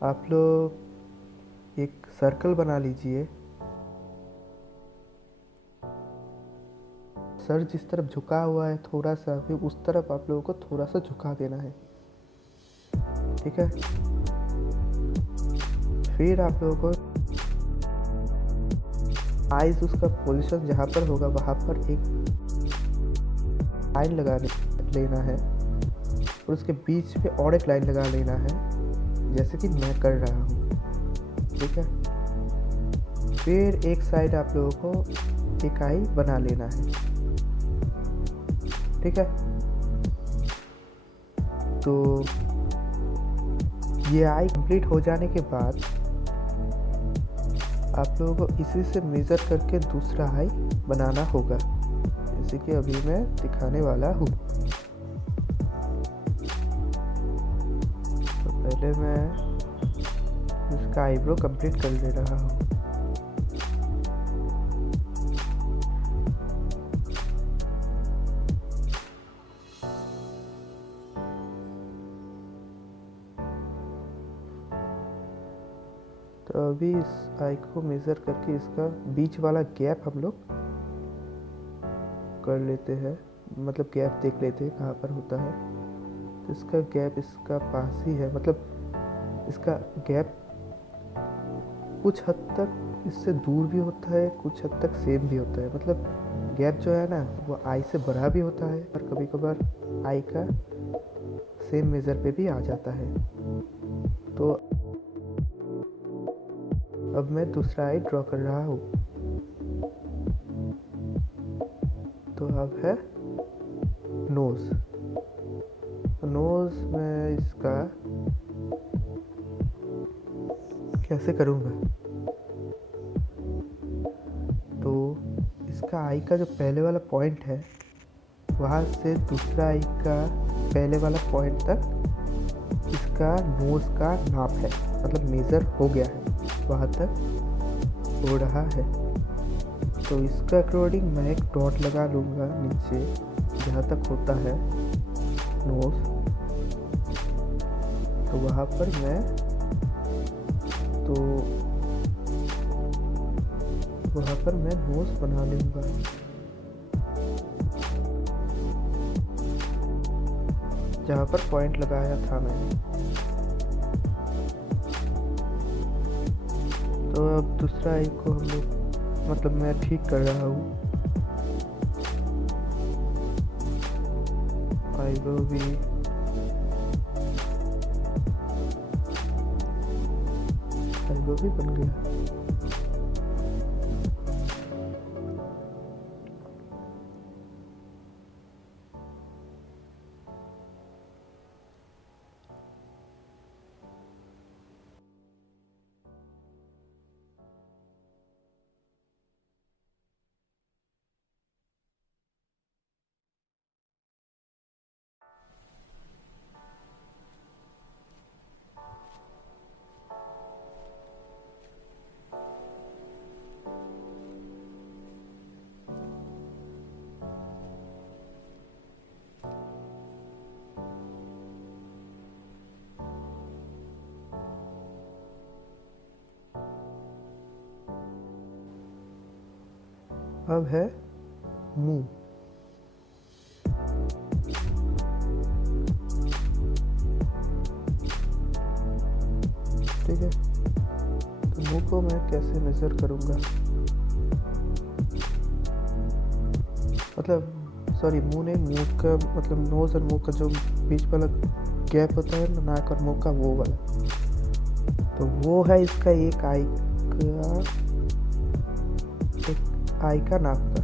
आप लोग एक सर्कल बना लीजिए। सर जिस तरफ झुका हुआ है थोड़ा सा, फिर उस तरफ आप लोगों को थोड़ा सा झुका देना है। ठीक है। फिर आप लोगों को आइज उसका पोजीशन जहाँ पर होगा वहाँ पर एक लाइन लगा लेना है और उसके बीच में और एक लाइन लगा लेना है, जैसे कि मैं कर रहा हूँ। ठीक है। फिर एक साइड आप लोगों को एक आई बना लेना है। ठीक है। तो ये आई कंप्लीट हो जाने के बाद आप लोगों को इसी से मेज़र करके दूसरा आई बनाना होगा, जैसे कि अभी मैं दिखाने वाला हूँ। तो पहले मैं इसका आईब्रो कंप्लीट कर ले रहा हूँ। तो अभी इस आई को मेज़र करके इसका बीच वाला गैप हम लोग कर लेते हैं, मतलब गैप देख लेते हैं कहाँ पर होता है। तो इसका गैप इसका पास ही है, मतलब इसका गैप कुछ हद तक इससे दूर भी होता है, कुछ हद तक सेम भी होता है। मतलब गैप जो है ना वो आई से बड़ा भी होता है और कभी कभार आई का सेम मेज़र पे भी आ जाता है। तो अब मैं दूसरा आई ड्रॉ कर रहा हूँ। तो अब है नोज़। नोज़ मैं इसका कैसे करूँगा? तो इसका आई का जो पहले वाला पॉइंट है वहाँ से दूसरा आई का पहले वाला पॉइंट तक इसका नोज़ का नाप है, मतलब मेज़र हो गया है, वहाँ तक हो रहा है। तो इसके अकॉर्डिंग मैं एक डॉट लगा लूँगा नीचे जहाँ तक होता है नोज़। तो वहाँ पर मैं नोज़ बना लूँगा। जहाँ पर पॉइंट लगाया था मैंने। तो अब दूसरा आई को हम लोग, मतलब मैं ठीक कर रहा हूँ। आईब्रो भी बन गया। अब है मुंह। ठीक है। तो मुंह को मैं कैसे मेज़र करूँगा? मतलब सॉरी, मुंह नहीं, मुंह का मतलब नोज़ और मुंह का जो बीच वाला गैप होता है ना, नाक और मुंह का, वो वाला। तो वो है इसका एक आई का नाप का,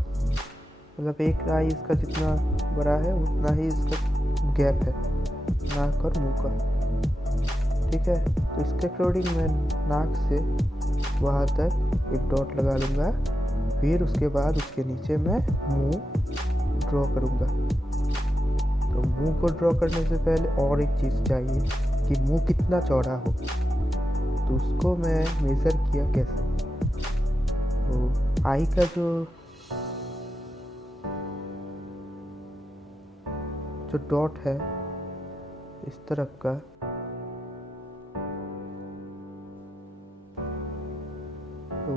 मतलब एक आई इसका जितना बड़ा है उतना ही इसका गैप है नाक और मुंह का। ठीक है। तो इसके अकॉर्डिंग मैं नाक से वहाँ तक एक डॉट लगा लूँगा, फिर उसके बाद उसके नीचे मैं मुंह ड्रॉ करूँगा। तो मुंह को ड्रॉ करने से पहले और एक चीज़ चाहिए कि मुंह कितना चौड़ा हो। तो उसको मैं मेज़र किया कैसे, तो आई का जो डॉट है इस तरफ का,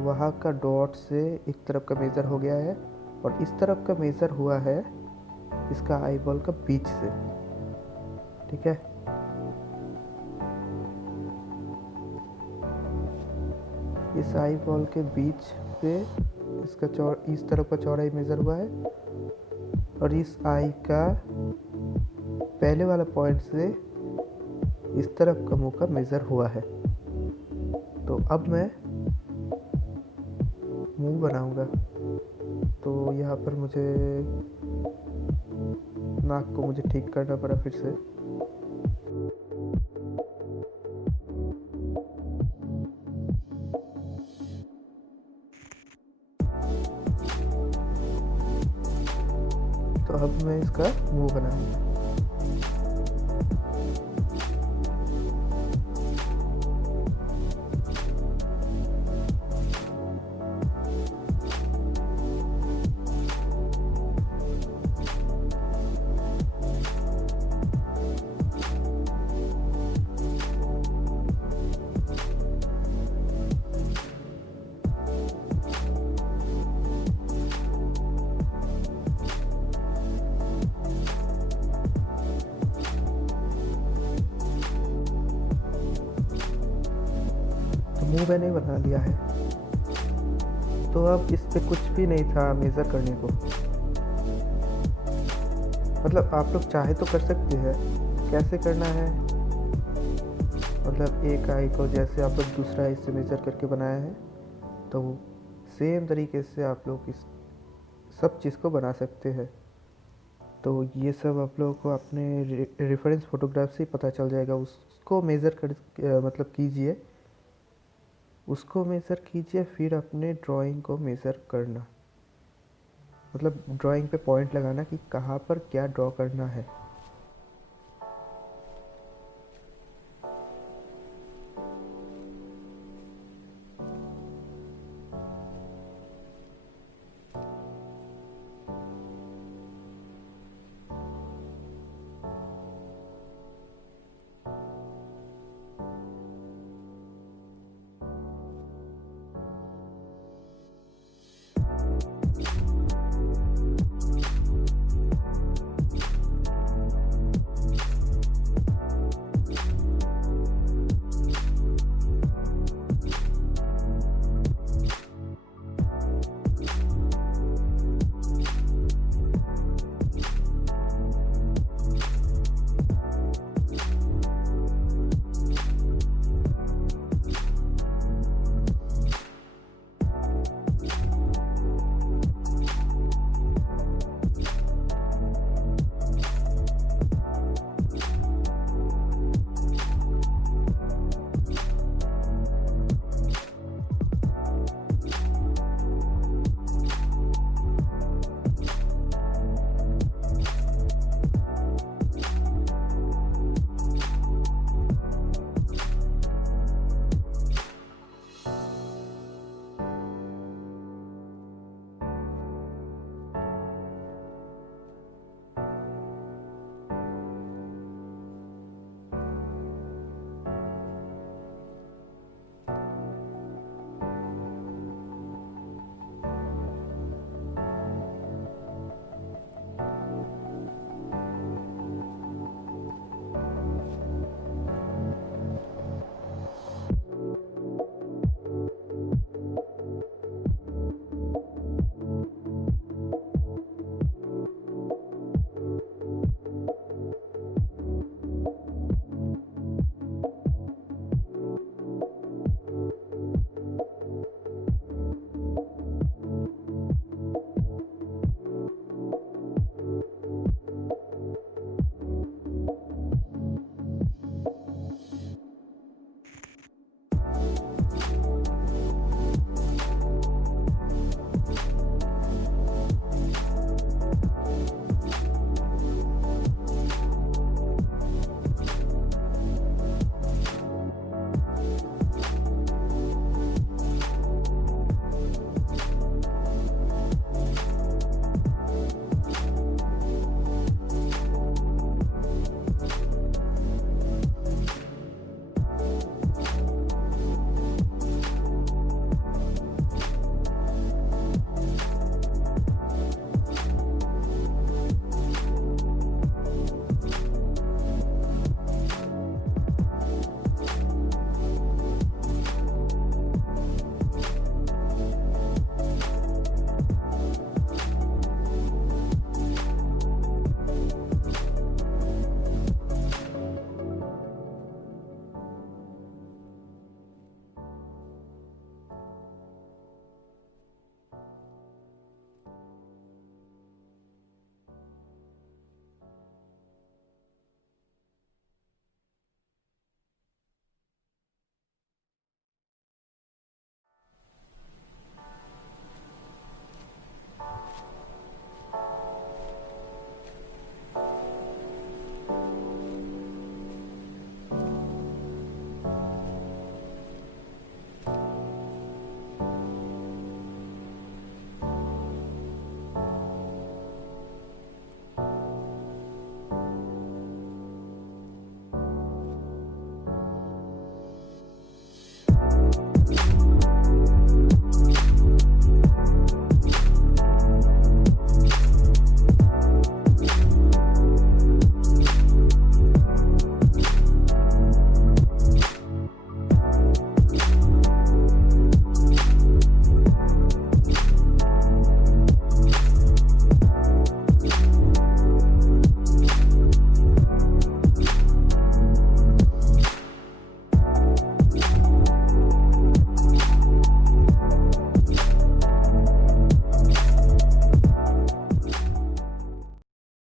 वहाँ का डॉट से एक तरफ का मेज़र हो गया है और इस तरफ का मेज़र हुआ है इसका आई बॉल का बीच से, ठीक है। इस आई बॉल के बीच से इसका इस तरफ का चौड़ाई मेज़र हुआ है और इस आई का पहले वाला पॉइंट से इस तरफ का मुंह का मेज़र हुआ है। तो अब मैं मुंह बनाऊंगा। तो यहाँ पर मुझे नाक को मुझे ठीक करना पड़ा फिर से। तो अब मैं इसका मुंह बनाऊंगा। मुंह मैंने बना लिया है। तो अब इस पे कुछ भी नहीं था मेज़र करने को। मतलब आप लोग चाहे तो कर सकते हैं। कैसे करना है, मतलब एक आई को जैसे आप लोग दूसरा आई से मेज़र करके बनाया है तो सेम तरीके से आप लोग इस सब चीज़ को बना सकते हैं। तो ये सब आप लोगों को अपने रेफरेंस फ़ोटोग्राफ से ही पता चल जाएगा। उसको मेज़र कर मतलब कीजिए, उसको मेज़र कीजिए, फिर अपने ड्राइंग को मेज़र करना। मतलब ड्राइंग पे पॉइंट लगाना कि कहाँ पर क्या ड्रॉ करना है।